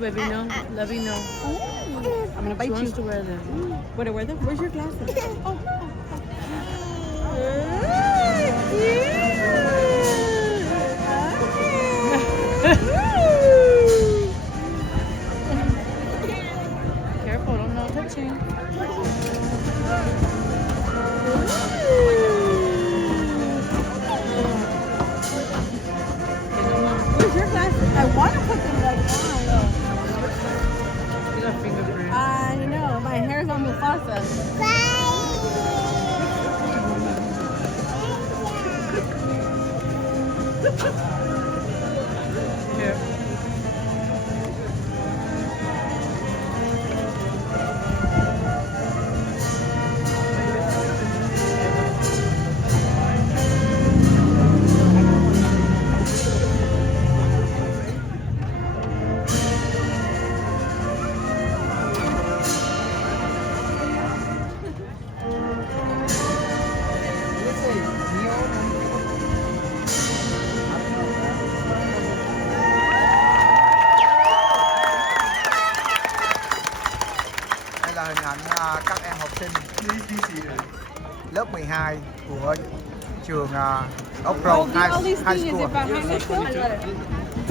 baby, no. Love you, no. I'm gonna bite She you. wants to wear them. What do I wear them? Where's your glasses? Oh. Careful, don't know touching. Where's your glasses? I want to put them like on. You got fingerprint. I know. My hair's on Mufasa. Here. Đây là hình ảnh các em học sinh lớp 12 của trường Oak Grove High School.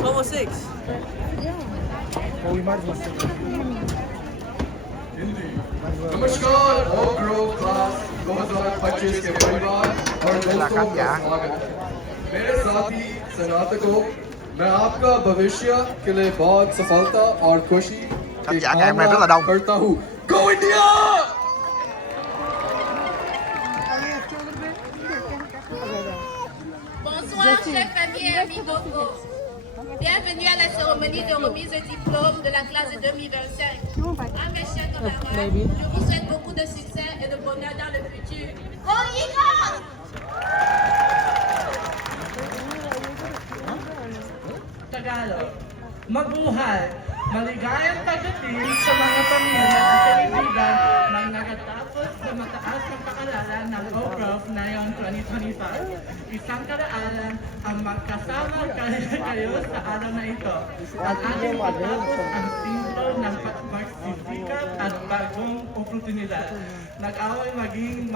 Almost 6. नमस्कार okay Grove class 2025 के परिवार और दोस्तों का स्वागत है। मेरे साथी स्नातकों, मैं आपका भविष्य के लिए बहुत सफलता और खुशी की कामना करता हूँ। Go India! Bonsoir, chers familles et amis vocaux. Bienvenue à la cérémonie de remise de diplôme de la classe de 2025. Ah, mes chers camarades, je vous souhaite beaucoup de succès et de bonheur dans le futur. Go Eagles! Tagalog. Mabuhay! Maligayang pagdating sa mga pamilya at kaibigan ng nagatapos sa mataas na paaralan ng Oak Grove ngayong 2025. Isang karaalan ang magkasama kayo sa araw na ito at ating matapos ang simbolo ng pagsisikap at bagong oportunidad. Nag-away maging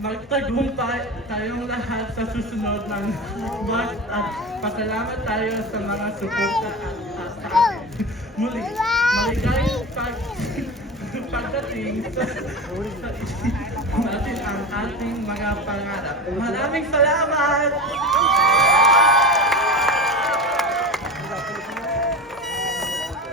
magtagumpay tayong lahat sa susunod ng buwan at pasalamat tayo sa mga suporta at sa atin. Muli, maligayang pagdating sa natin ang ating mga pangarap. Maraming salamat!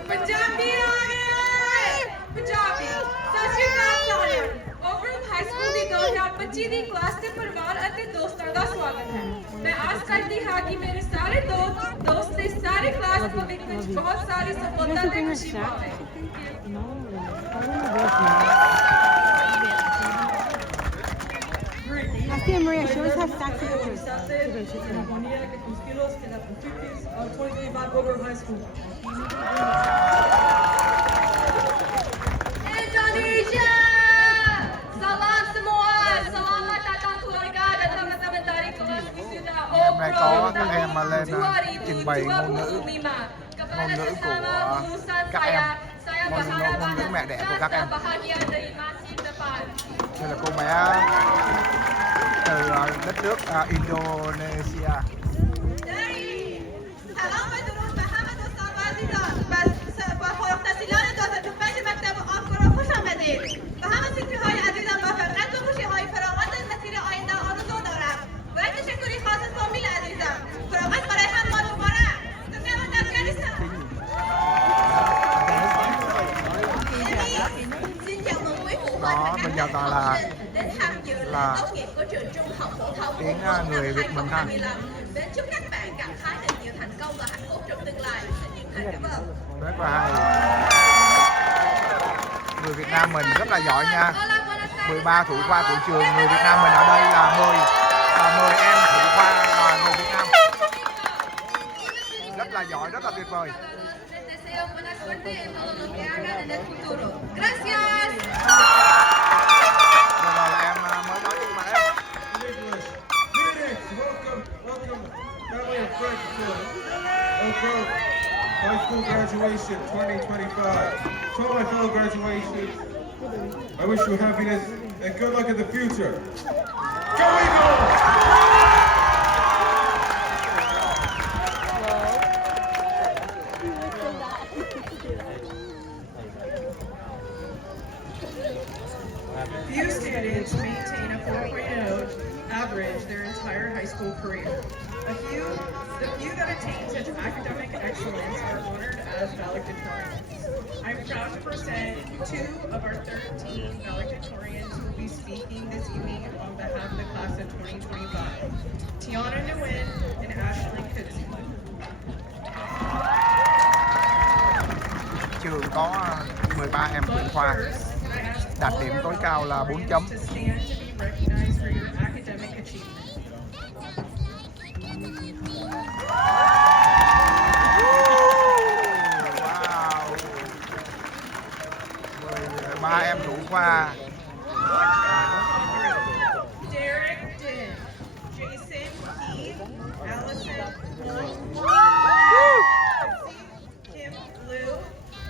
Punjabi आ गए पंजाबी सत श्री अकाल साਰਿਆਂ over high school ਦੀ 2025 ਦੀ class ਦੇ ਪਰਿਵਾਰ ਅਤੇ ਦੋਸਤਾਂ ਦਾ ਸਵਾਗਤ ਹੈ ਮੈਂ ਆਸ ਕਰਦੀ ਹਾਂ ਕਿ ਮੇਰੇ ਸਾਰੇ ਦੋਸਤ ਤੇ ਸਾਰੇ ਕਲਾਸ ਭਵਿੱਖ ਵਿੱਚ ਬਹੁਤ ਸਾਰੀ ਸਫਲਤਾ ਤੇ ਖੁਸ਼ੀ ਪਾਵੇ Así es, Maria. She always has stacks of pictures. Indonesia salam semua selamat datang keluarga dan teman-teman dari kelas wisuda Hôm nay có Okro các em mà lên tahun trình bày ngôn ngữ 2025 kepada ngôn ngữ sesama của lulusan các em, saya ngôn berharap ngữ mẹ đẻ của các em. bahagia dari masa depan. Đây là cô bé từ đất nước Indonesia. سلام بدرود به همه دوستان و عزیزان با فارغ التحصیلان 2025 مکتب آفکورا خوش آمدید و همه سیکری‌های عزیزم با فرقت و خوشی‌های فراغت مسیر آینده آرزو دارم و یک تشکری خاص از فامیل عزیزم فراغت برای هم مال مبارک تسلیم در افغانستان xin chào mừng quý phụ huynh Đó, bây giờ toàn đến tham dự lễ là tốt nghiệp của trường trung học phổ thông tiếng Okro người năm Việt mình ha. 2025 đến chúc các bạn gặt hái được nhiều thành công và hạnh phúc trong tương lai. Xin chân thành cảm ơn. Rất là hay. Người Việt Nam mình rất là giỏi nha. 13 thủ khoa của trường, người Việt Nam mình ở đây là 10 em thủ khoa là người Việt Nam. Rất là giỏi, rất là tuyệt vời. Les deseo buena suerte en todo lo que hagan en el futuro. Gracias. Vừa rồi là em mới nói gì mà em? Greetings, welcome, family and friends to Oak Grove. high school graduation 2025. To all my fellow graduations, I wish you happiness and good luck in the future. Go Eagles! Few students maintain a 4.0 average their entire high school career. The few that attain such academic excellence are honored as valedictorians. I'm proud to present 2 of our 13 valedictorians who will be speaking this evening on behalf of the class of 2025, Tiana Nguyen and Ashley Kudzi. Trường có 13 em thủ khoa, đạt điểm tối cao là 4 chấm. To stand to be recognized for your academic achievement. Wow. 13 em thủ khoa. Derek Din, Jason Key, Allison Wong, Kim Blue,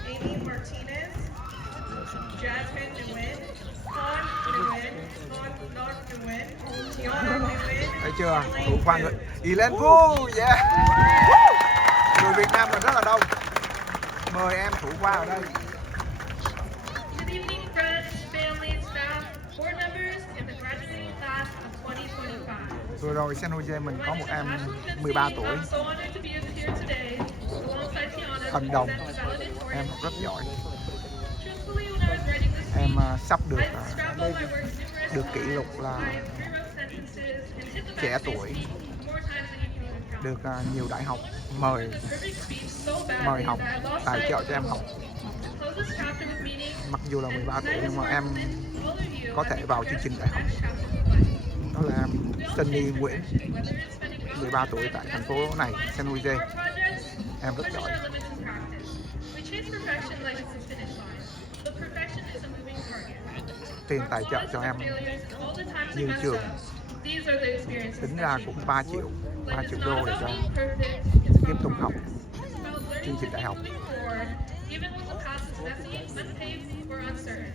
Amy Martinez, Jasmine Nguyen, Han Nguyen, Not Nguyen, Tiana Nguyen, Thấy chưa? Thủ khoa người Ylen Vu, yeah. Người Việt Nam mình rất là đông. 10 em thủ khoa ở đây. Good evening, friends, family, staff, board members, and the graduating class of 2025. Vừa rồi San Jose mình có một em 13 tuổi. I'm so honored to be here today alongside Tiana to Thần đồng. present the valedictorian. Em học rất giỏi. Truthfully, when I was writing this Em speech, sắp được I scrambled my words numerous được kỷ lục times. là I rewrote sentences and hit the trẻ backspace tuổi, key more times than you can even count. được nhiều đại học mời This perfect speech so badly mời học, that I lost tài sight trợ of cho em học. Close this chapter with meaning. Mặc dù là 13 tuổi And nhưng mà tonight em is for all of you có as thể we vào prepare chương trình for đại the học. next chapter of life. Đó là em We all Sunny face Nguyễn, perfection, whether it's spending hours 13 tuổi inside tại the thành essay, phố này, San Jose. or projects, Em rất pushing giỏi. our limits in practice. We chase perfection like it's a finish line, but perfection is a moving target. Tiền Our tài trợ flaws cho em and failures and all the times we như messed trường. up, these are the experiences Tính that ra shape cũng us. 3 triệu Life is đô not để about cho being perfect, it's tiếp about tục học progress. It's about learning chương to trình keep đại học. moving forward, even when the path is messy, unpaved, or uncertain.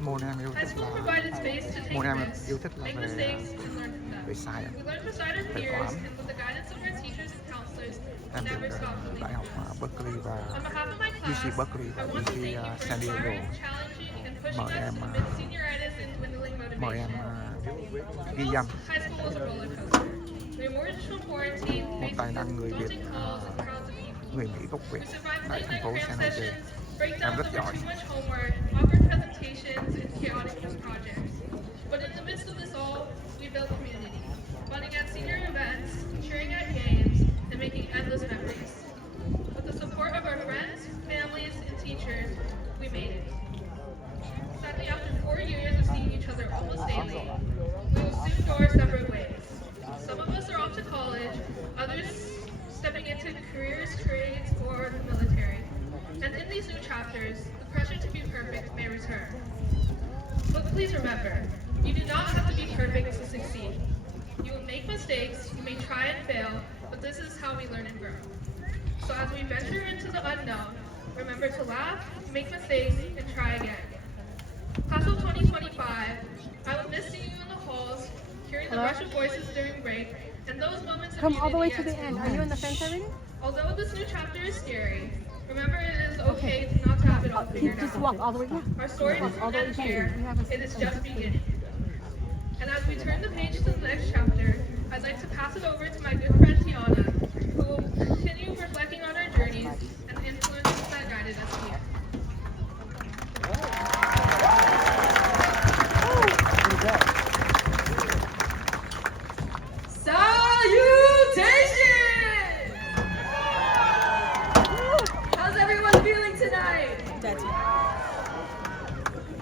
Môn em yêu High thích school là provided space to take môn em risks, yêu thích là make về mistakes, and learn from them. về science. We learned beside our Về peers toán. and with the guidance of our teachers and counselors, we Em never được stopped đại believing. học Berkeley và On behalf of my class, UC Berkeley và I want to UC thank you for San Diego inspiring, challenging, and pushing mời us em amid senioritis and dwindling mời em motivation. ghi danh. High school was a roller coaster. We emerged from quarantine, Một faced tài năng người Việt, daunting calls and crowds of people. người Mỹ gốc Việt We survived tại late thành night phố cram San Jose. sessions, Em breakdowns rất over giỏi. too much homework, awkward presentations, and chaotic group projects. But in the midst of this all, we built community, bonding at senior events, cheering at games, and making endless memories. With the support of our friends, families, and teachers, we made it. Sadly, after 4 years of seeing each other almost daily, we will soon go our separate ways. Some of us are off to college, others stepping into careers, trades, or the military. And in these new chapters, the pressure to be perfect may return. But please remember, you do not have to be perfect to succeed. You will make mistakes, you may try and fail, but this is how we learn and grow. So as we venture into the unknown, remember to laugh, make mistakes, and try again. Class of 2025, I will miss seeing you in the halls, hearing the rush of voices during break, and those moments of Come all the way unity to as the we end. Are you in the fence already? Although this new chapter is scary, remember it is okay not to have it all figured Just out. walk all the way. Yeah. Our story Walk all doesn't the way end to here, you have a it is just beginning. And as we turn the page to the next chapter, I'd like to pass it over to my good friend Tiana, who will continue reflecting on our journeys and the influences that guided us here. Salutations! How's everyone feeling tonight? That's it.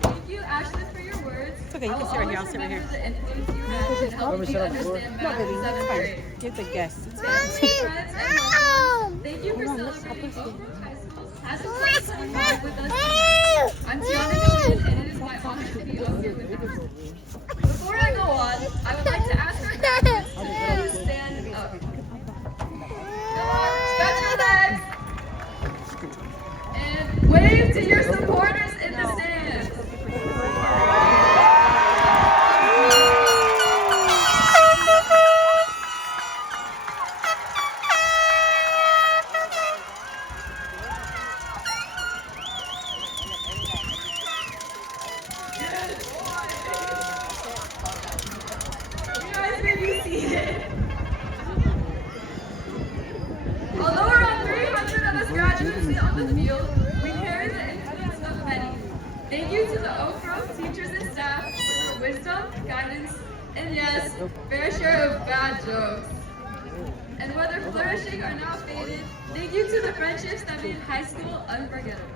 Thank you, Ashley, for your words. It's okay, you can sit right here. I'll sit right here. The influence you had in helping me understand No, math baby, in that's seventh fine. grade. Give the guests. Family, friends, and loved ones, thank you for celebrating Oakbrook High School's Class of 2025 with us tonight. I'm Tiana Nguyen, and it is my honor to be up here with you. Before I go on, I would like to ask our graduates to please stand up. Come on, stretch your legs. see your supporters in the stands. You guys may be seated. Although around 300 of us graduates sit on the field, we carry the influence of many. Thank you to the Oak Grove teachers and staff for their wisdom, guidance, and yes, fair share of bad jokes. And whether flourishing or now faded, thank you to the friendships that made high school unforgettable.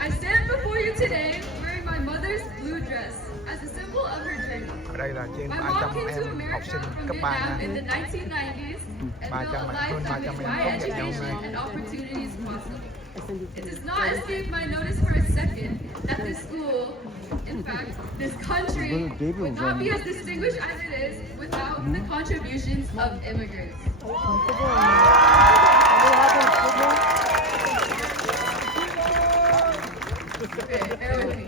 I stand before you today wearing my mother's blue dress as a symbol of her journey. Ở đây là trên My mom 300 came to em học America sinh from cấp 3 Vietnam nha. in the 1990s and built a 300 life hơn that 300 makes em my tốt nghiệp nhau hôm education nay. and opportunities possible. It does not escape my notice for a second that this school, in fact, this country, would not be as distinguished as it is without the contributions of immigrants. Okay, bear with me.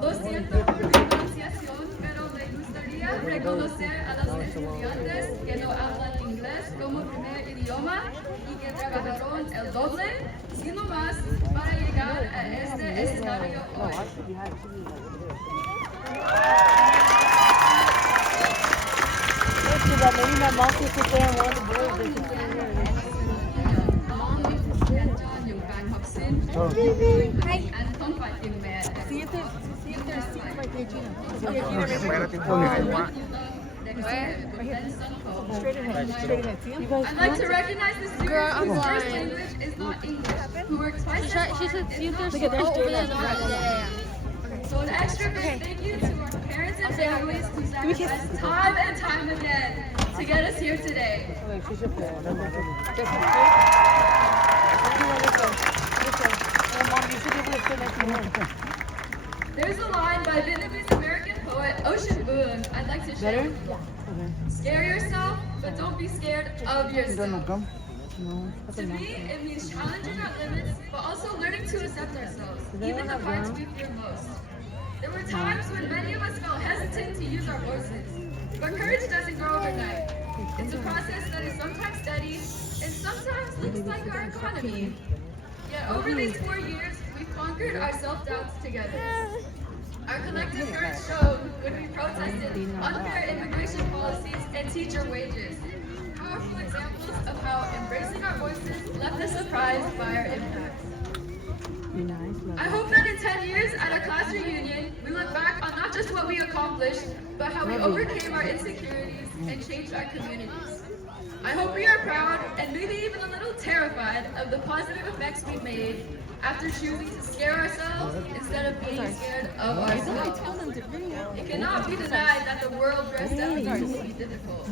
Lo siento por mi pronunciación, pero me gustaría reconocer a los estudiantes que no hablan inglés como primer idioma y que trabajaron el doble, sino más, para llegar a este escenario hoy. Maybe my mom could sit there and one of the boys they could sit in there. And không phải tiền mẹ. See if there's seats right there, Gina. Bé nó tiếng Phượng hay quá. Straight ahead. Straight ahead. See him? I'd like to recognize the students whose first language is not English, who work twice as hard. She said, see if there's seats over there. So an extra big thank you to our parents and families who sacrificed time and time again to get us here today. There's a line by Vietnamese American poet Ocean Vuong I'd like to share. Scare yourself, but don't be scared of yourself. To me, it means challenging our limits, but also learning to accept ourselves, even the parts we fear most. There were times when many of us felt hesitant to use our voices, but courage doesn't grow overnight. It's a process that is sometimes steady and sometimes looks like our economy. Yet over these 4 years, we've conquered our self-doubts together. Our collective courage showed when we protested unfair immigration policies and teacher wages. Powerful examples of how embracing our voices left us surprised by our impacts. I hope that in 10 years at our class reunion, we look back on not just what we accomplished, but how we overcame our insecurities and changed our communities. I hope we are proud and maybe even a little terrified of the positive effects we made after choosing to scare ourselves instead of being scared of ourselves. It cannot be denied that the world dressed up used to be difficult.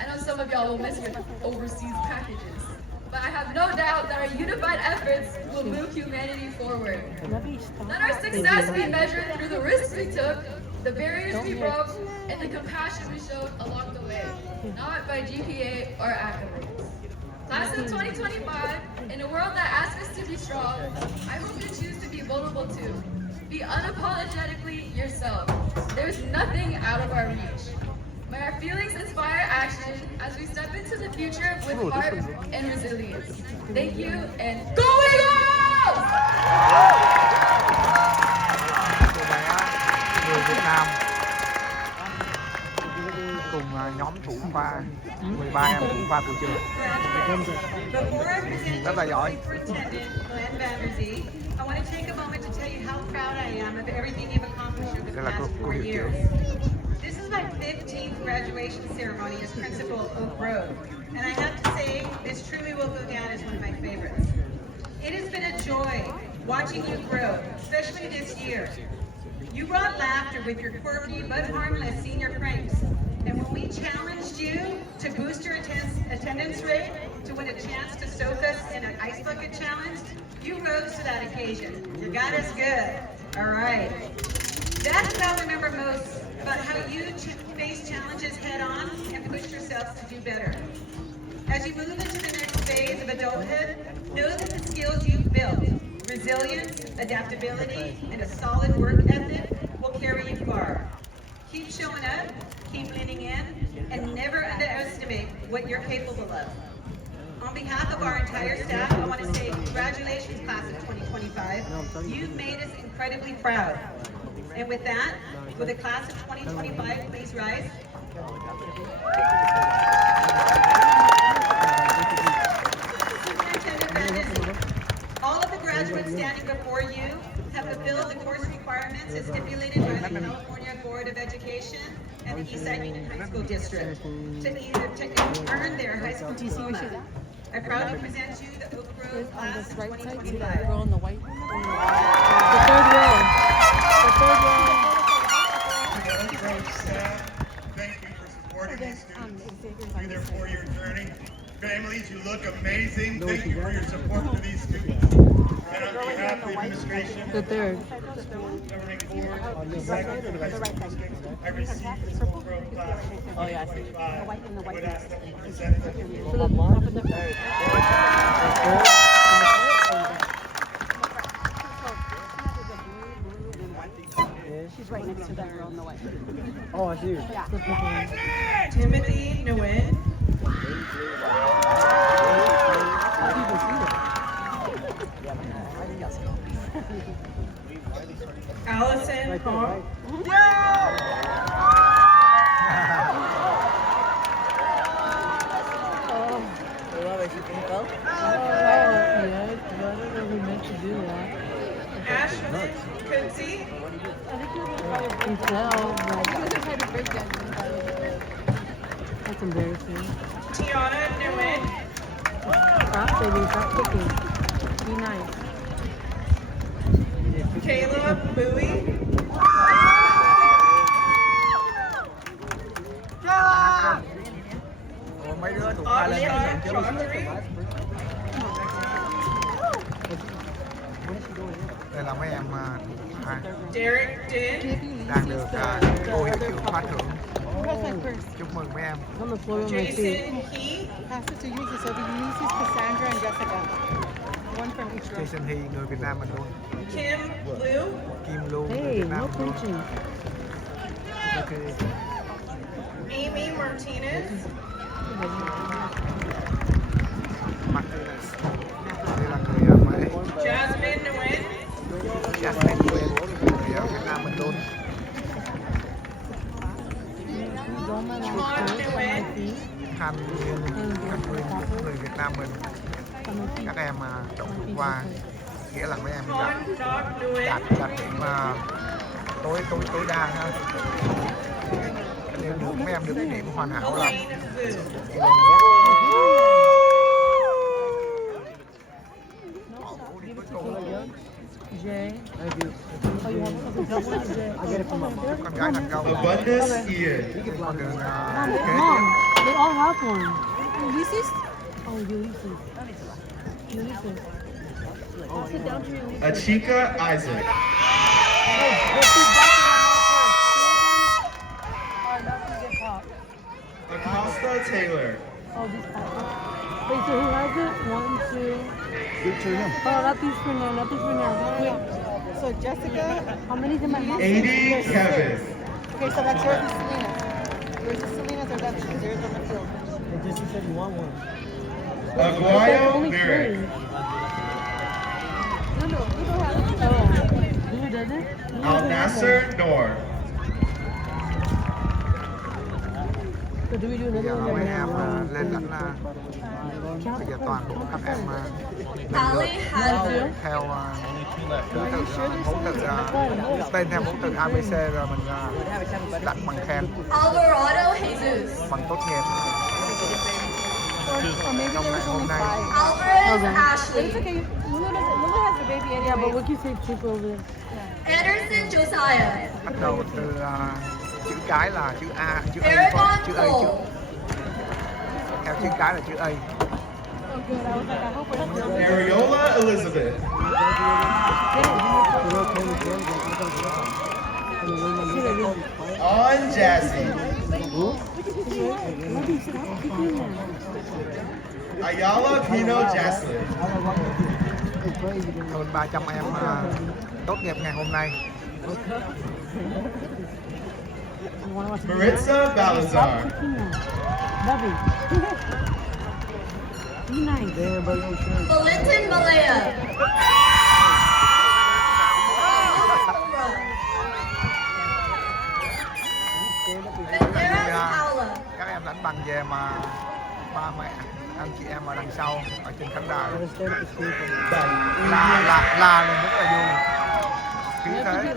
I know some of y'all will miss your overseas packages, but I have no doubt that our unified efforts will move humanity forward. Let our success be measured through the risks we took, the barriers we broke, and the compassion we showed along the way, not by GPA or accolades. Class of 2025, in a world that asks us to be strong, I hope you choose to be vulnerable too. Be unapologetically yourself. There's nothing out of our reach. May our feelings inspire action as we step into the future with heart and resilience. Thank you, and go Eagles! Người Việt Nam cùng nhóm thủ khoa 13 em thủ khoa của trường. Before I present Rất là you giỏi. to Superintendent Glenn Vanderzee, I want to take a moment to tell you how proud I am of everything you've accomplished over the Đây là past cô 4 hiệu years. trưởng. This is my 15th graduation ceremony as principal of Oak Grove, and I have to say, this truly will go down as one of my favorites. It has been a joy watching you grow, especially this year. You brought laughter with your quirky but harmless senior pranks, and when we challenged you to boost your attendance rate to win a chance to soak us in an ice bucket challenge, you rose to that occasion. You got us good. All right. That's what I'll remember most about how you faced challenges head on and pushed yourselves to do better. As you move into the next phase of adulthood, know that the skills you've built Resilience, adaptability, and a solid work ethic will carry you far. Keep showing up, keep leaning in, and never underestimate what you're capable of. On behalf of our entire staff, I want to say congratulations, class of 2025. You've made us incredibly proud. And with that, will the class of 2025 please rise? Superintendent Van, all of the graduates standing before you have fulfilled the course requirements as stipulated by the California Board of Education and the Eastside Union High School District to earn their high school diploma. I proudly present you the Oak Grove class of 2025. Girl in the white one. The third row. Thank you for supporting these students through their four-year journey. Families, you look amazing. Thank you for your support for these students. And on behalf of the administration, The third. governing board, executive high school districts, I received this Oak Grove class of 2025. Would ask that we present them. She's right next to that girl in the white. Oh, I see. Timothy Nguyen. Allison Hong. Yeah, I don't know who meant to do that. Ashley Quincy. You tell, but that's embarrassing. Tiana Nguyen. Stop, baby, stop cooking. Be nice. Caleb Bowie. Ủa, mấy đứa tụi ta lên Akshay chứ. Chaudhary. Đây là mấy em Derek Din. đang được cô hiệu trưởng phát thưởng. Chúc mừng mấy em. On the floor with my feet. Jason He. Pass it to you, so the Ulysses, Cassandra, and Jessica. One from each row. Jason Hy, người Việt Nam mình luôn. Kim Liu. Kim Lu, người Hey, Việt Nam no mình luôn. pinching. Ok. Amy Martinez. Martinez. Đây là người mới. Jasmine Nguyen. Jasmine Nguyen, người ở Việt Nam mình luôn. Don't let Sean my Nguyen. feet. Khanh Nguyên, người Việt Nam mình. Các em trộn vượt qua, nghĩa là mấy em Con Dog Nguyen. đạt điểm tối đa ha. Nếu được mấy em được cái điểm hoàn hảo là Elaine Vu. Jay. Oh, you want something double? Jay. I get it from my mom. con gái thành công. Abundance Ian. Con đường Mom, they all have one. Ulysses? Oh, Ulysses. Ulysses. Sit down to Ulysses. Achika Isaac. Acosta Taylor. Oh, these Wait, so who has it? 1, 2. Oh, not these for now. Not these for now. Wait. So Jessica. How many's in my house? 80 Kevin. Okay, so that's yours and Selena. Yours is Selena's or that's yours on the field. Aguayo Only Merrick. 3. Oh, who does it? Al Nasser Noor. So do we do Bây giờ another one? mấy em One, lên two, lãnh bây giờ toàn bộ các em lần Ali lượt Hadfield. theo thứ tự tên theo mẫu tự ABC rồi mình đặt bằng khen, Alvarado Jesus. bằng tốt nghiệp. Or maybe there was only 5. Alvarez Okay. But Ashley. it's okay. Luna has the baby anyway. Yeah, but what can you say tip over there? Anderson Josiah. Bắt đầu từ chữ cái là chữ A, chữ A, Aragon chữ A trước. Cole. Theo chữ cái là chữ A. Oh, good. I was like, I hope we're not Ariola Elizabeth. On Jazzy. Ayala Pino Jaslyn. hơn 300 em tốt nghiệp ngày hôm nay. Maritza Balazar. Valentin Malaya. Các em lãnh bằng về mà ba mẹ anh chị em ở đằng sau ở trên khán đài la lên rất là vui. Khí thế.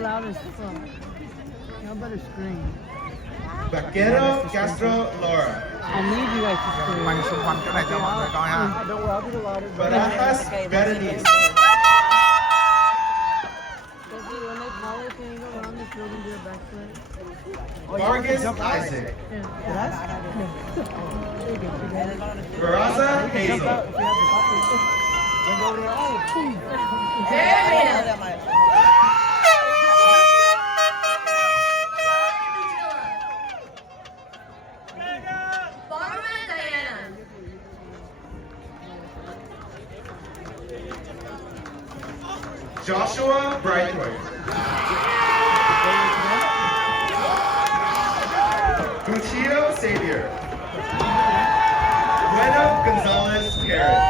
Vaquero Castro Laura. I need you guys to scream. Quanh xung quanh cái này cho mọi người coi ha. Barajas Berenice. Vargas Isaac. Veraza Hazel. Joshua Brightway. Lucio Xavier. Bueno Gonzalez Garrett.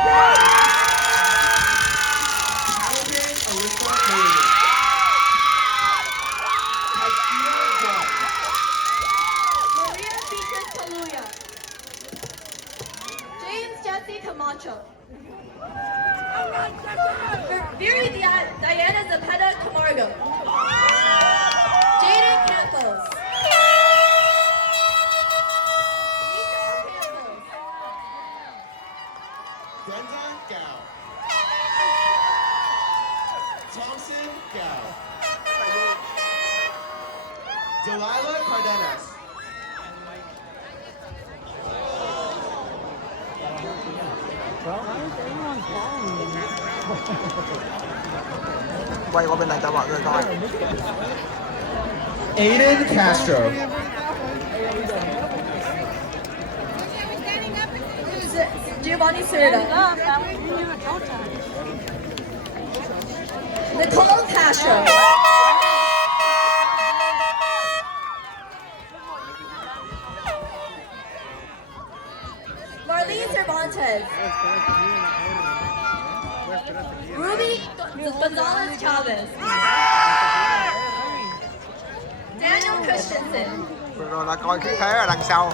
Hamilton Alyssa Williams. Hakeem John. Maria Beatriz Kaluya. James Jesse Camacho. Viri Diana Zapata Camargo. Jaden Campos. Brenda Gao. Thompson Gao. Delilah Cardenas. Quay qua bên này cho mọi người coi. Aiden Castro. Giovanni Serta. Nicole Castro. Marlene Cervantes. Ruby Gonzalez Chavez. Daniel Christensen. Vừa rồi là coi khí thế ở đằng sau.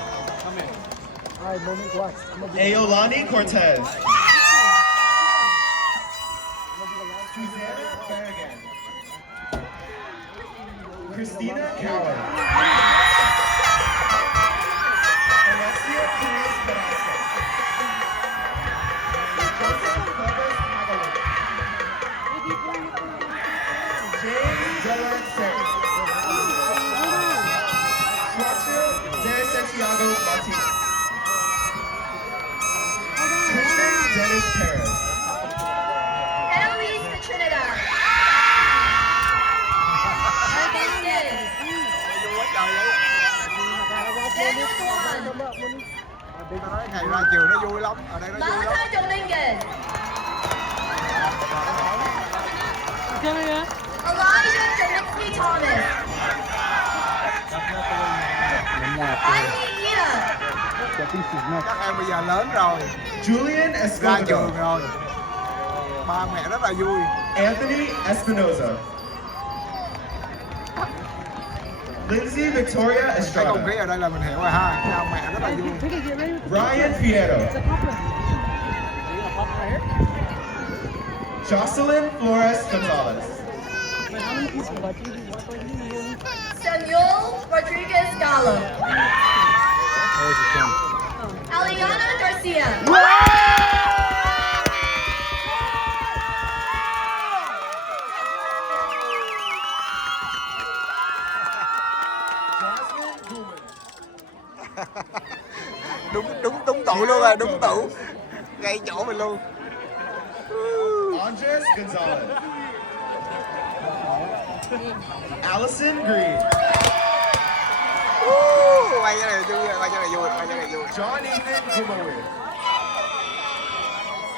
Aolani Cortez. Susanna Farragan. Christina Cowan. Alexia Cruz Velasquez. Joseph Cobus Haviland. James Della Serra. Swatcher De Santiago Martinez. Christian Dennis Perez. Eloise de Trinidad. Daniel Duan. Ngày ra trường nó vui lắm, ở đây nó vui lắm. Malachi Dominguez. Elijah Deminsky Thomas. Ivy Ina. Các em bây giờ lớn rồi, Julian ra Escobar. trường rồi. Ba mẹ rất là vui. Anthony Espinoza. Lindsay Victoria Cái không Estrada. khí ở đây là mình hiểu rồi ha. Cha mẹ rất là vui. Ryan Pietro. Jocelyn Flores Gonzalez. Samuel Rodriguez Gallo. Aliana Garcia. Jasmine Blumen. đúng tụ luôn rồi, đúng tụ. Ngay chỗ mình luôn. Andres Gonzalez. Allison Green. Quay cái này vui, quay cái này vui, quay cái này vui. John Ethan Gumowi.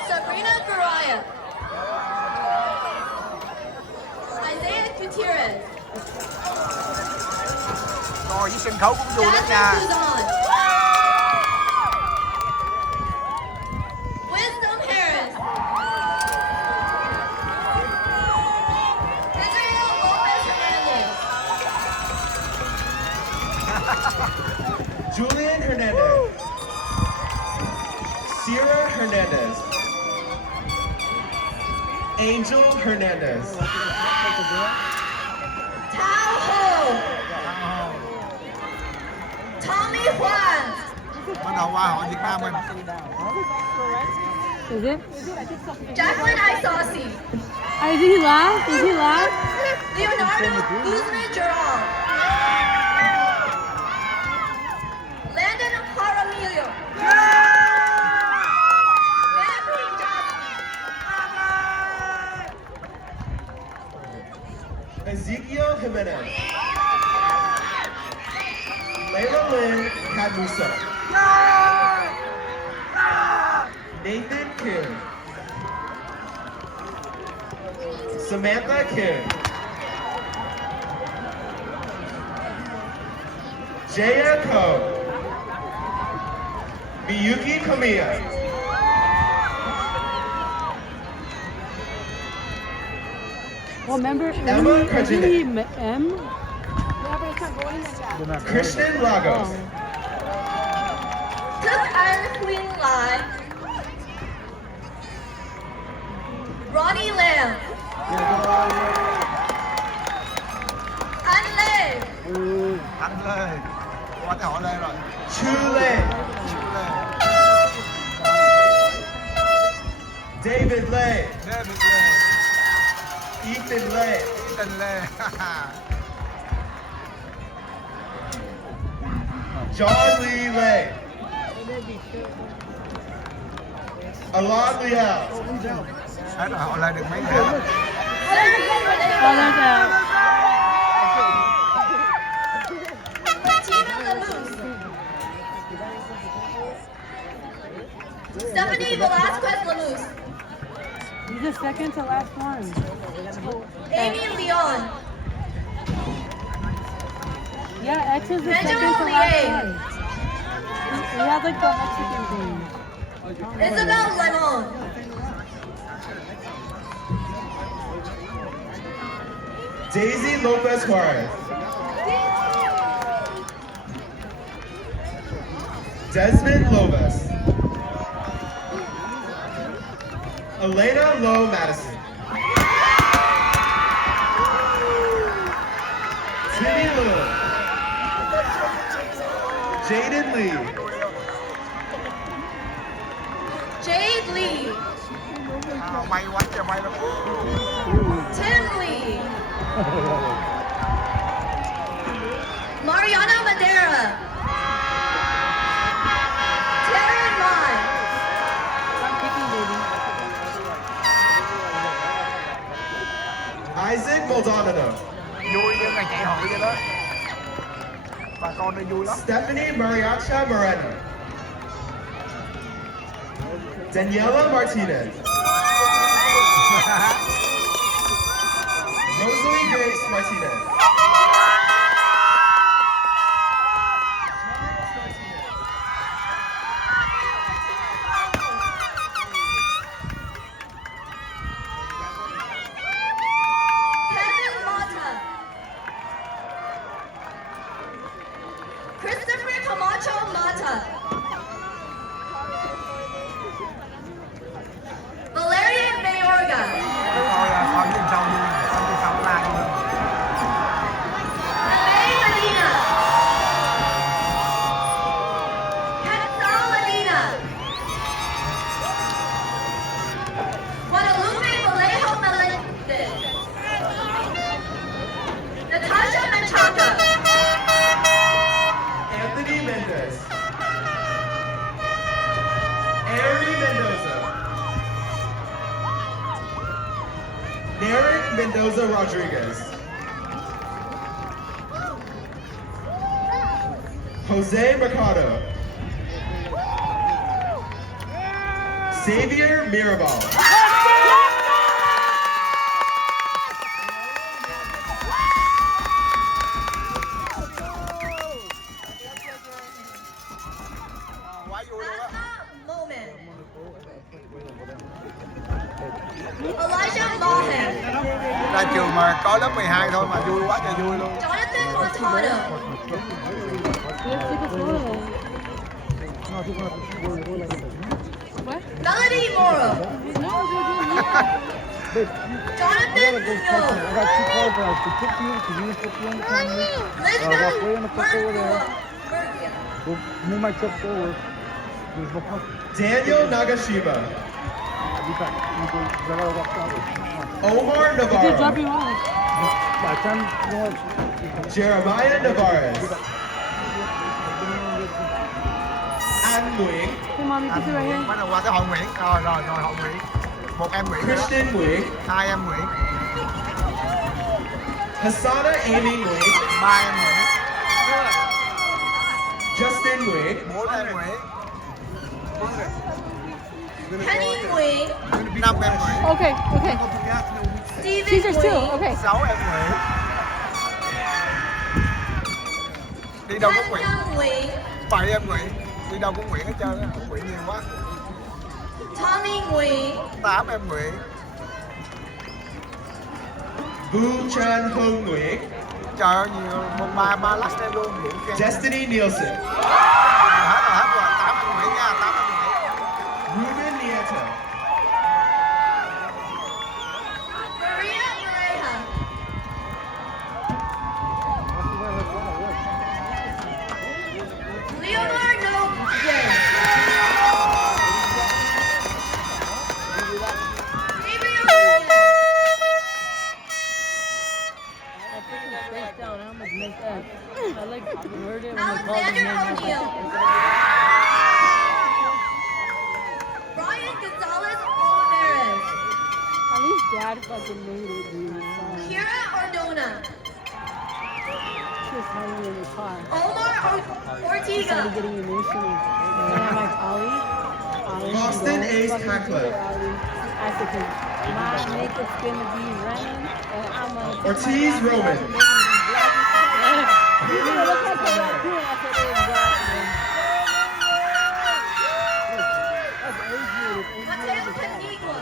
Sabrina Garaya. Gutierrez. Rồi với sân khấu cũng vui lắm nha. Jasmine Guzman. Wisdom Harris. Israel Lopez Hernandez. Julian Hernandez. Sierra Hernandez. Angel Hernandez. Tao Ho. Tommy Juan. Bắt đầu qua hỏi Việt Nam mình. Is it? Jacqueline Isasi. Did he laugh? Did he laugh? Leonardo Guzman Gerald. Landon Jaramillo. Manfred Johnson. Ezekiel Jimenez. Layla Lynn Caduso. Nathan Kim. Samantha Kim. Jaya Ko. Miyuki Kamiya. Well, remember Emma isn't Krajinic. he M? Christian Lagos. Cook An Queen Lai. Ronnie Lam. An Lê. Anh Lê. Qua tới họ Lê rồi. Chu Lei. David Lei. David Lê. Ethan Lei. Ethan Lê. John Lee Lei. Alon Liao. Hết rồi, họ Lê được mấy người. Oh, there's that. Martina Lamoose. Stephanie Velasquez Lamoose. He's the second to last one. Amy Leon. Yeah, X is the Benjamin second to last Liang. one. He had like the Mexican thing. Isabel Lemon. Daisy Lopez Juarez. Desmond Lopez. Elena Lowe Madison. Timmy Liu. Jaden Lee. Jade Lee. May quá trời may lắm. Tim Lee. Mariana Madera. Taryn Mai. I'm picking, baby. Isaac Maldonado. Vui như ngày chạy hội vậy đó. Bà con đây vui lắm. Stephanie Mariacha Moreno. Daniela Martinez. Rosalie Grace Martinez. Kevin Mata. Christopher Camacho Mata. Valerian Mayorga. Thôi là còn nhìn sau vui, còn nhìn sau la luôn. May Medina. Quetzal Medina. Guadalupe Vallejo Melendez. Natasha Menchaca. Anthony Mendez. Ari Mendoza. Derek Mendoza Rodriguez. Jose Mercado. Xavier Mirabal. Ra trường mà có lớp 12 thôi mà vui quá trời vui luôn. Jonathan Montano. Let's take a photo. Melody Morrow. No, we're doing that. Jonathan Munoz. Lisbeth Murgia. Daniel Nagashima. Omar They drop Navarro. you off. Jeremiah Navarez. An Nguyen. Hey, mommy, put it right here. Bắt đầu qua tới hội Nguyễn. Rồi hội Nguyễn. Một em Nguyễn nữa. Christian Nguyen. Hai em Nguyễn. Hassana Amy Nguyen. Ba em Nguyễn. Justin Nguyen. Bốn em Nguyễn. Penny Nguyen. Năm em Nguyễn. Okay, okay. Stephen Caesar's too. Nguyen. Okay. 6 em Nguyễn. Đi đâu có Nguyễn. Tanya Nguyen. 7 em Nguyễn. Đi đâu cũng Nguyễn hết trơn á. Nguyễn nhiều quá. Tommy Nguyen. 8 em Nguyễn. Vu Chan Hong Nguyen. Trời ơi nhiều. Ba last name luôn. Nguyễn Ken. Destiny Nielsen. Hết rồi. 8 em Nguyễn nha. 8 em Nguyễn. Ruben Nieto. Maria Moreira. Leonardo Yen. Gabriel Yen. I put his face down. How much make that? I like to word it when they call his Alexander name. O'Neill. Brian Gonzalez Olivares. At least Dad fucking made it, dude. Kira Ordona. She was telling me in the car. Omar Started Ortega. getting emotional. And I'm like, Ollie? Austin Ace Hackler. I said, 'cause my makeup's gonna be running, and I'm gonna... Ortiz Roman. You know, look like a raccoon. I said, exactly. That's age-rated. Mateo Canigua.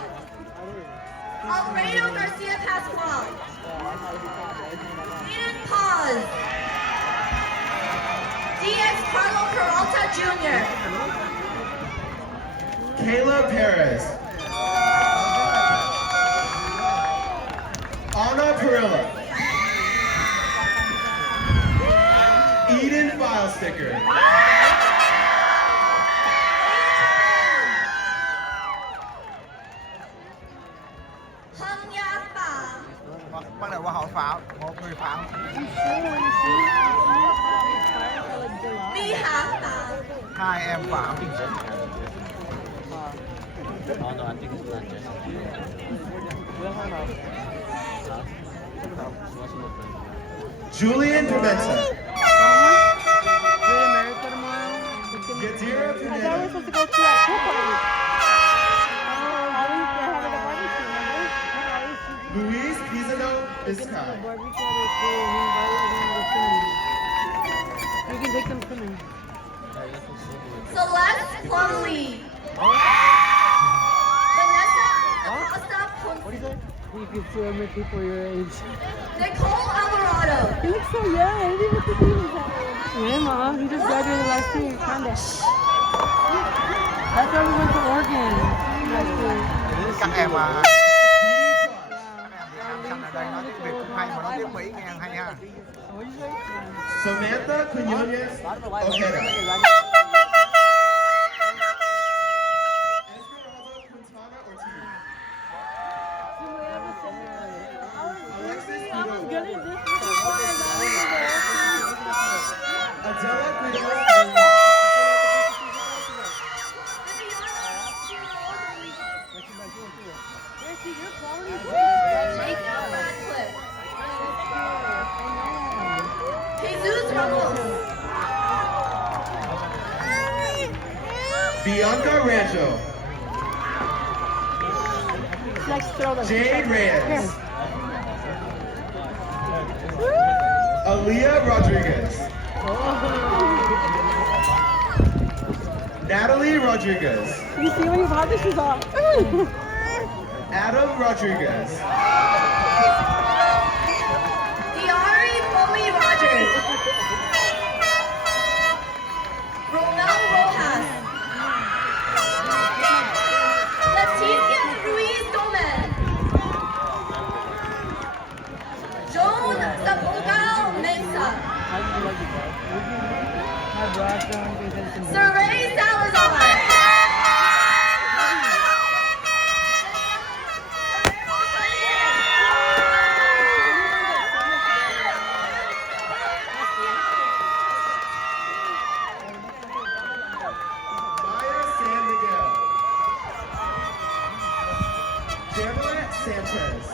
Alfredo Garcia Pascual. Eden Paz. Diaz Carlo Peralta Jr. Kayla Perez. Anna Perilla. Eden File Sticker. Hung Ya Fa. Bắt đầu qua hội Phạm. Một người Phạm. Mi Ha Fa. Hai em Phạm. Julian Pimenta. Good America tomorrow. Yadira I thought we were Pineda. supposed to go to that pool party. Oh, always they're having a barbecue, remember? Luis Pizano They're gonna have a Vizcay. barbecue at our pool. We invited them to go swimming. We can take them swimming. Celeste Plumley. Vanessa Acosta Ponce. You can swim with people your age. Nicole Alvarado. He looks so young. I didn't even think he was that old. Yeah, Mom. He just graduated last year. Kinda. That's why we went to Oregon last year. Các em mà. Các em Việt Nam ở đây nói tiếng Việt cũng hay mà nói tiếng Mỹ nghe hay ha. Samantha Quinones Ojeda. Esmeralda Quintana Ortiz. Alexis Udo. Adela Quinones. Jesus Ramos. Bianca Rancho. Let's throw them. Jade Reyes. Here. Aaliyah Rodriguez. Natalie Rodriguez. You see when you pop this, she's off. Adam Rodriguez. Saray Salazar. Maya San Miguel. Jamila Sanchez.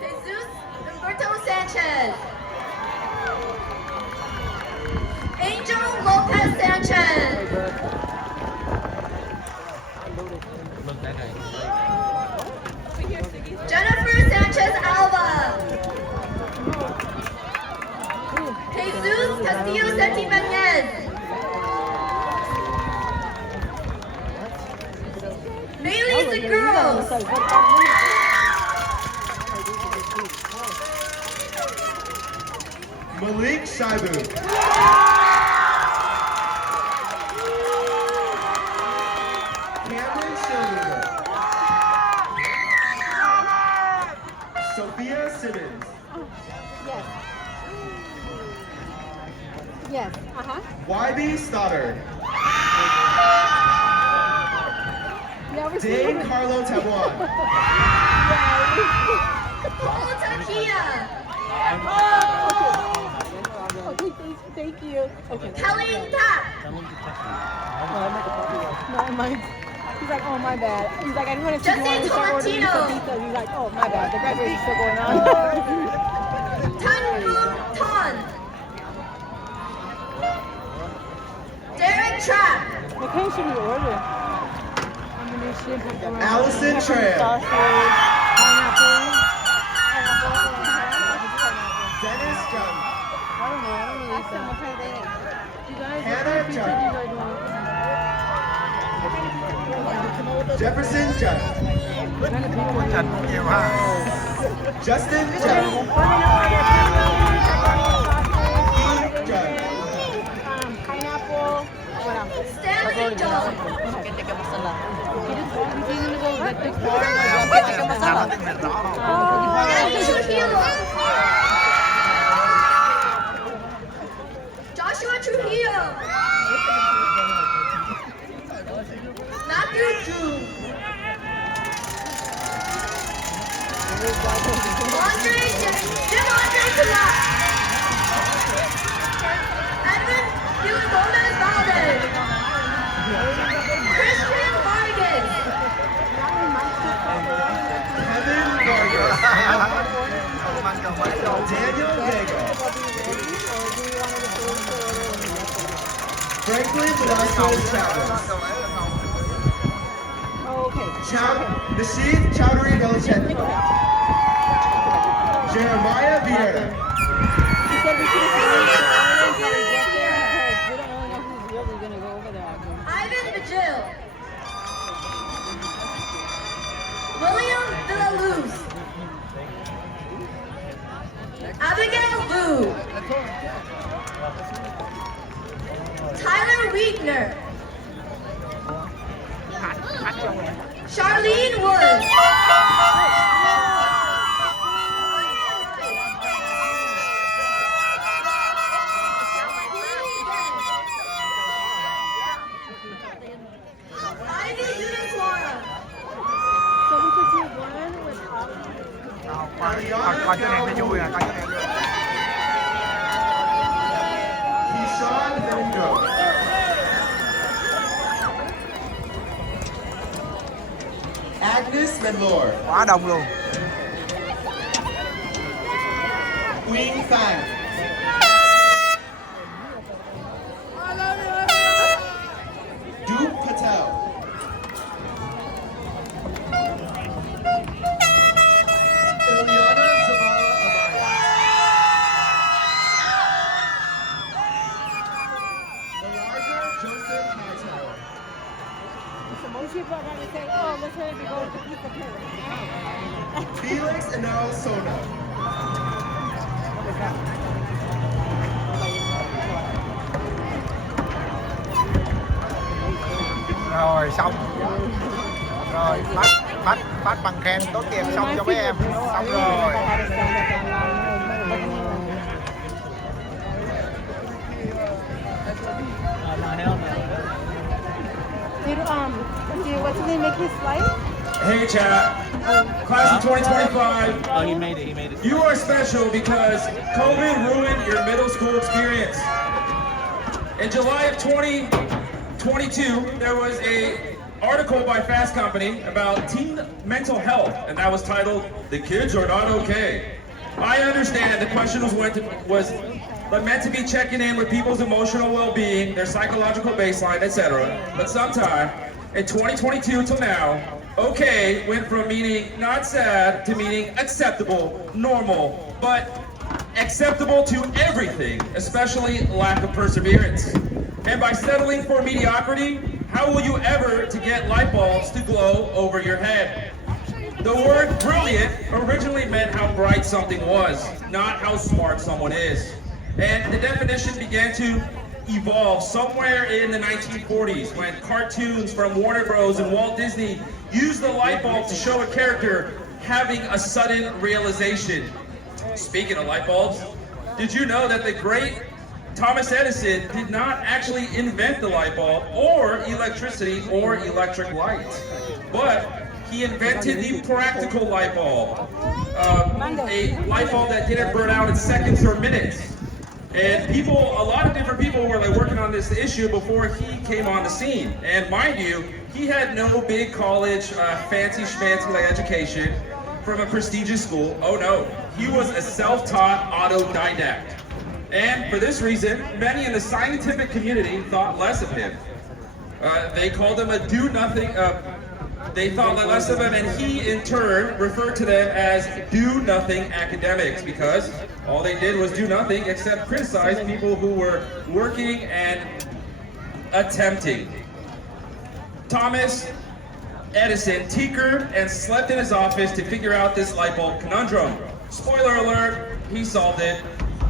Jesus Humberto Sanchez. Angel Lopez Sanchez. Jennifer Sanchez Alba. Jesus Castillo Sentibanez. Bailey Seguros. Malik Shaibu. Cameron Sherwood. Sophia Simmons. Yes. Yes. YB Stoddard. Yeah, we're Dane Carlo Taiwan. Paul Takia. Okay, thank you. Okay. Kelly Tapp. No, he's like, oh my bad. He's like, I didn't want to see you Justin want to start ordering Tolentino. some pizzas. He's like, oh my bad, the graduation's still going on. Tan Moon Ton. Derek Trapp. What kind should we order? Combination, pepperoni, Allison pepperoni Tran. sausage, pineapple. Dennis Jones. I don't know what kind they are. You guys, Hannah what kind of pizza Jones. do you guys want? Jefferson Judd. What kind of pizza? Nhiều ha. Justin Judd. Eve Judd. Pineapple. What else? Stanley Jones. Andy Trujillo. Joshua Trujillo. Matthew June. Jim Andre Talat. Edmund Gomez Valdez. Christian Vargas. Kevin Vargas. Daniel Vega. Franklin Velasquez Chavez. Okay. Nasheed Chowdhury Belichick. Jeremiah Vieira. He said we should have finished the order until we get there because we don't really know who's really going to go over there. Ivan Vigil. William Villaluz. Abigail Vu. Tyler Wiedner. Charlene Wood. Ivy Uniswara. So we could do one with Coi cái này nó vui à, coi cái này. Keyshawn Benito. Agnes Menlor. Quá đông luôn. Queen Fan. Duke Patel. Ilyana Zavala Amaya. Elijah Joseph Hightower. So most people are going to say, oh, let's hurry to go to pizza place. Felix Anel Soda. Rồi xong. Rồi bắt. phát bằng khen tốt nghiệp xong cho mấy em. Xong rồi. Did what's his name make his flight? Hey chat, class of 2025. Oh, he made it. You are special because COVID ruined your middle school experience. In July of 2022, there was a article by Fast Company about teen mental health, and that was titled, "The Kids Are Not Okay." I understand the question was meant to be checking in with people's emotional well-being, their psychological baseline, etc. But sometime in 2022 till now, okay went from meaning not sad to meaning acceptable, normal, but acceptable to everything, especially lack of perseverance. And by settling for mediocrity, how will you ever to get light bulbs to glow over your head? The word brilliant originally meant how bright something was, not how smart someone is. And the definition began to evolve somewhere in the 1940s when cartoons from Warner Bros. And Walt Disney used the light bulb to show a character having a sudden realization. Speaking of light bulbs, did you know that the great Thomas Edison did not actually invent the light bulb or electricity or electric light, but he invented the practical light bulb, a light bulb that didn't burn out in seconds or minutes. And a lot of different people were working on this issue before he came on the scene. And mind you, he had no big college, fancy schmancy education from a prestigious school. Oh no, he was a self-taught autodidact. And for this reason, many in the scientific community thought less of him. They called him a do-nothing, they thought less of him, and he in turn referred to them as do-nothing academics because all they did was do nothing except criticize people who were working and attempting. Thomas Edison tinkered and slept in his office to figure out this light bulb conundrum. Spoiler alert, he solved it.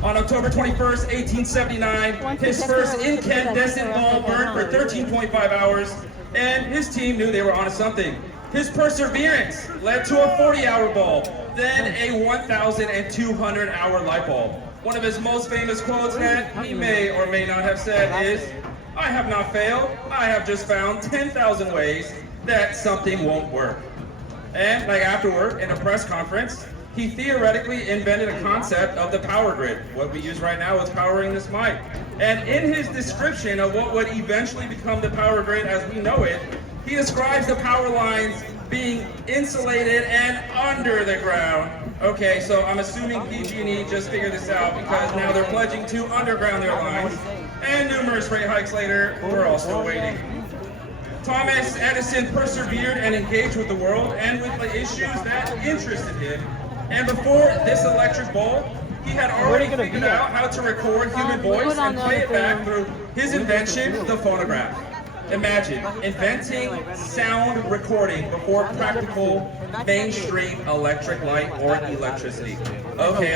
On October 21st, 1879, his first incandescent bulb burned for 13.5 hours, and his team knew they were onto something. His perseverance led to a 40-hour bulb, then a 1,200-hour light bulb. One of his most famous quotes that he may or may not have said is, "I have not failed, I have just found 10,000 ways that something won't work." And afterward, in a press conference, he theoretically invented a concept of the power grid. What we use right now is powering this mic. And in his description of what would eventually become the power grid as we know it, he describes the power lines being insulated and under the ground. Okay, so I'm assuming PG&E just figured this out because now they're pledging to underground their lines. And numerous rate hikes later, we're all still waiting. Thomas Edison persevered and engaged with the world and with the issues that interested him. And before this electric bulb, he had already figured out how to record human voice and play it back through his invention, the phonograph. Imagine inventing sound recording before practical mainstream electric light or electricity. Okay.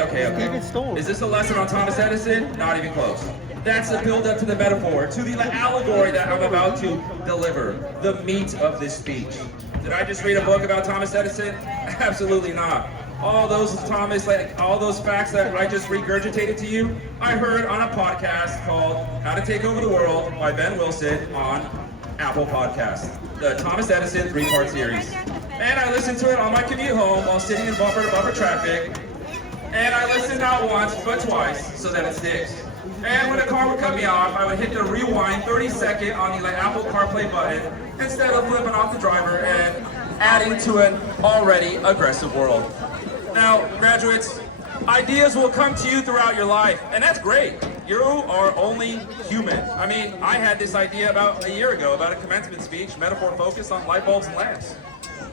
Is this a lesson on Thomas Edison? Not even close. That's the build-up to the metaphor, to the allegory that I'm about to deliver, the meat of this speech. Did I just read a book about Thomas Edison? Absolutely not. All those all those facts that I just regurgitated to you, I heard on a podcast called How to Take Over the World by Ben Wilson on Apple Podcasts, the Thomas Edison 3-part series. And I listened to it on my commute home while sitting in bumper-to-bumper traffic. And I listened not once, but twice, so that it sticks. And when a car would cut me off, I would hit the rewind 30-second on the Apple CarPlay button instead of flipping off the driver and adding to an already aggressive world. Now, graduates, ideas will come to you throughout your life, and that's great. You are only human. I mean, I had this idea about a year ago about a commencement speech, metaphor focused on light bulbs and lamps.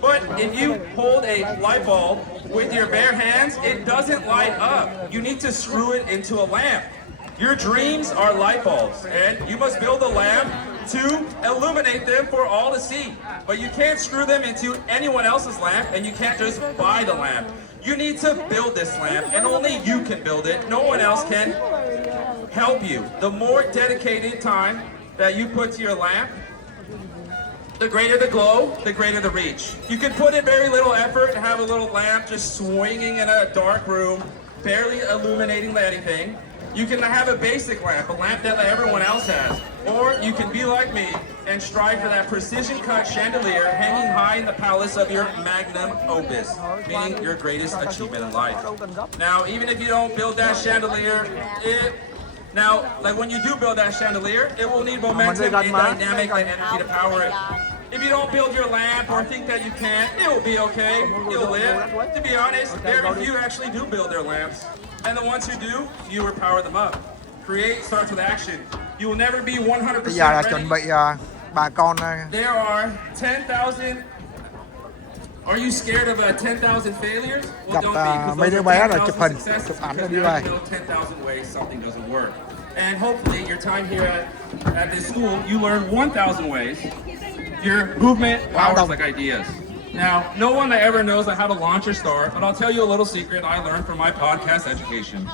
But if you hold a light bulb with your bare hands, it doesn't light up. You need to screw it into a lamp. Your dreams are light bulbs, and you must build a lamp to illuminate them for all to see. But you can't screw them into anyone else's lamp, and you can't just buy the lamp. You need to build this lamp, and only you can build it. No one else can help you. The more dedicated time that you put to your lamp, the greater the glow, the greater the reach. You can put in very little effort and have a little lamp just swinging in a dark room, barely illuminating anything. You can have a basic lamp, a lamp that everyone else has. Or you can be like me and strive for that precision cut chandelier hanging high in the palace of your magnum opus, meaning your greatest achievement in life. Now, even if you don't build that chandelier, like when you do build that chandelier, it will need momentum and dynamic and energy to power it. If you don't build your lamp or think that you can't, it will be okay. You'll live. To be honest, very few actually do build their lamps. And the ones who do, fewer power them up. Create starts with action. You will never be 100% Bây giờ là ready. chuẩn bị bà con. There are 10,000. Are you scared of 10,000 failures? Well, Gặp don't be, because mấy those đứa are bé là 10,000 chụp hình, successes, chụp ảnh rồi because đi now về. you know 10,000 ways something doesn't work. And hopefully your time here at this school, you learn 1,000 ways. Your movement powers like ideas. Now, no one that ever knows how to launch or start, but I'll tell you a little secret I learned from my podcast education.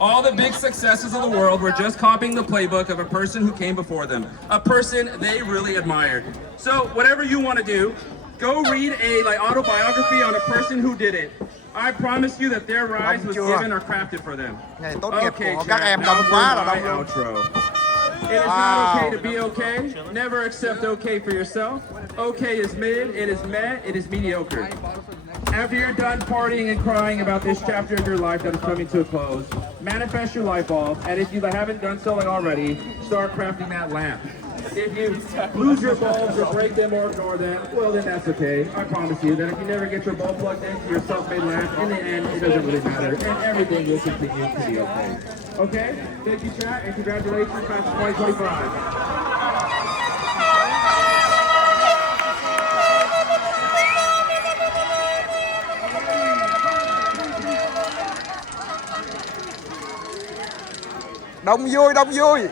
All the big successes of the world were just copying the playbook of a person who came before them, a person they really admired. So whatever you want to do, go read a autobiography on a person who did it. I promise you that their rise was given or crafted for them. Ngày tốt nghiệp Okay, của các em chat, đông now quá là for my đông luôn. outro. It is not okay to be okay. Never accept okay for yourself. Okay is mid, it is meh, it is mediocre. After you're done partying and crying about this chapter of your life that is coming to a close, manifest your light bulb, and if you haven't done so already, start crafting that lamp. If you lose your bulbs or break them or ignore them, well then that's okay. I promise you that if you never get your bulb plugged into your self-made lamp, in the end it doesn't really matter, and everything will continue to be okay. Okay? Thank you, chat, and congratulations, Class of 2025. Đông vui, đông vui.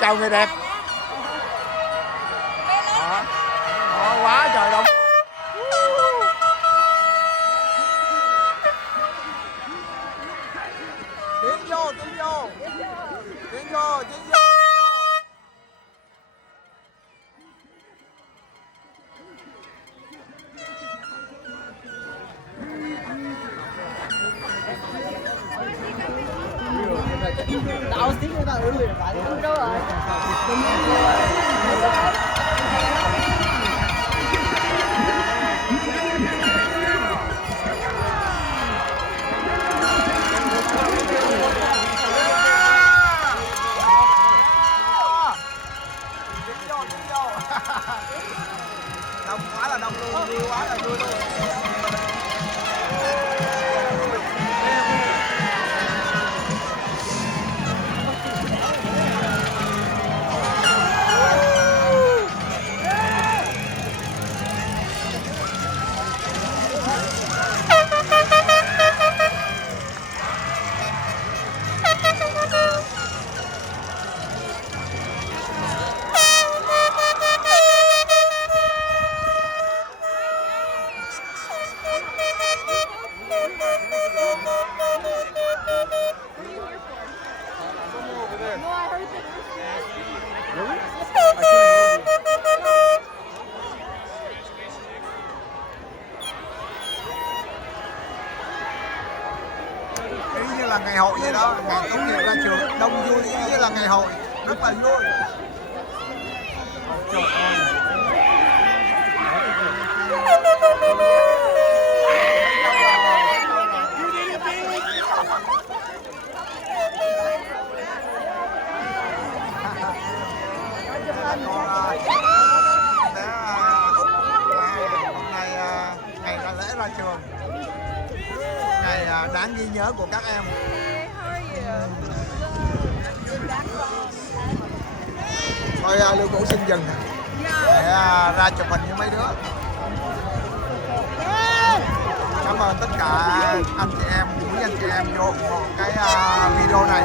Chào người đẹp. Đó quá trời đông. Tiến vô. I was thinking about earlier, but I didn't know. Đông quá là đông luôn, vui quá là vui luôn. Y như là ngày hội vậy đó, ngày tốt nghiệp ra trường đông vui y như là ngày hội, rất là vui. Trời ơi. Hôm nay ngày ra lễ ra trường, ngày đáng ghi nhớ của các em. Thôi Lưu Vũ xin dừng để ra chụp hình với mấy đứa. Cảm ơn. tất cả anh chị em, quý anh chị em vô ủng hộ cái video này.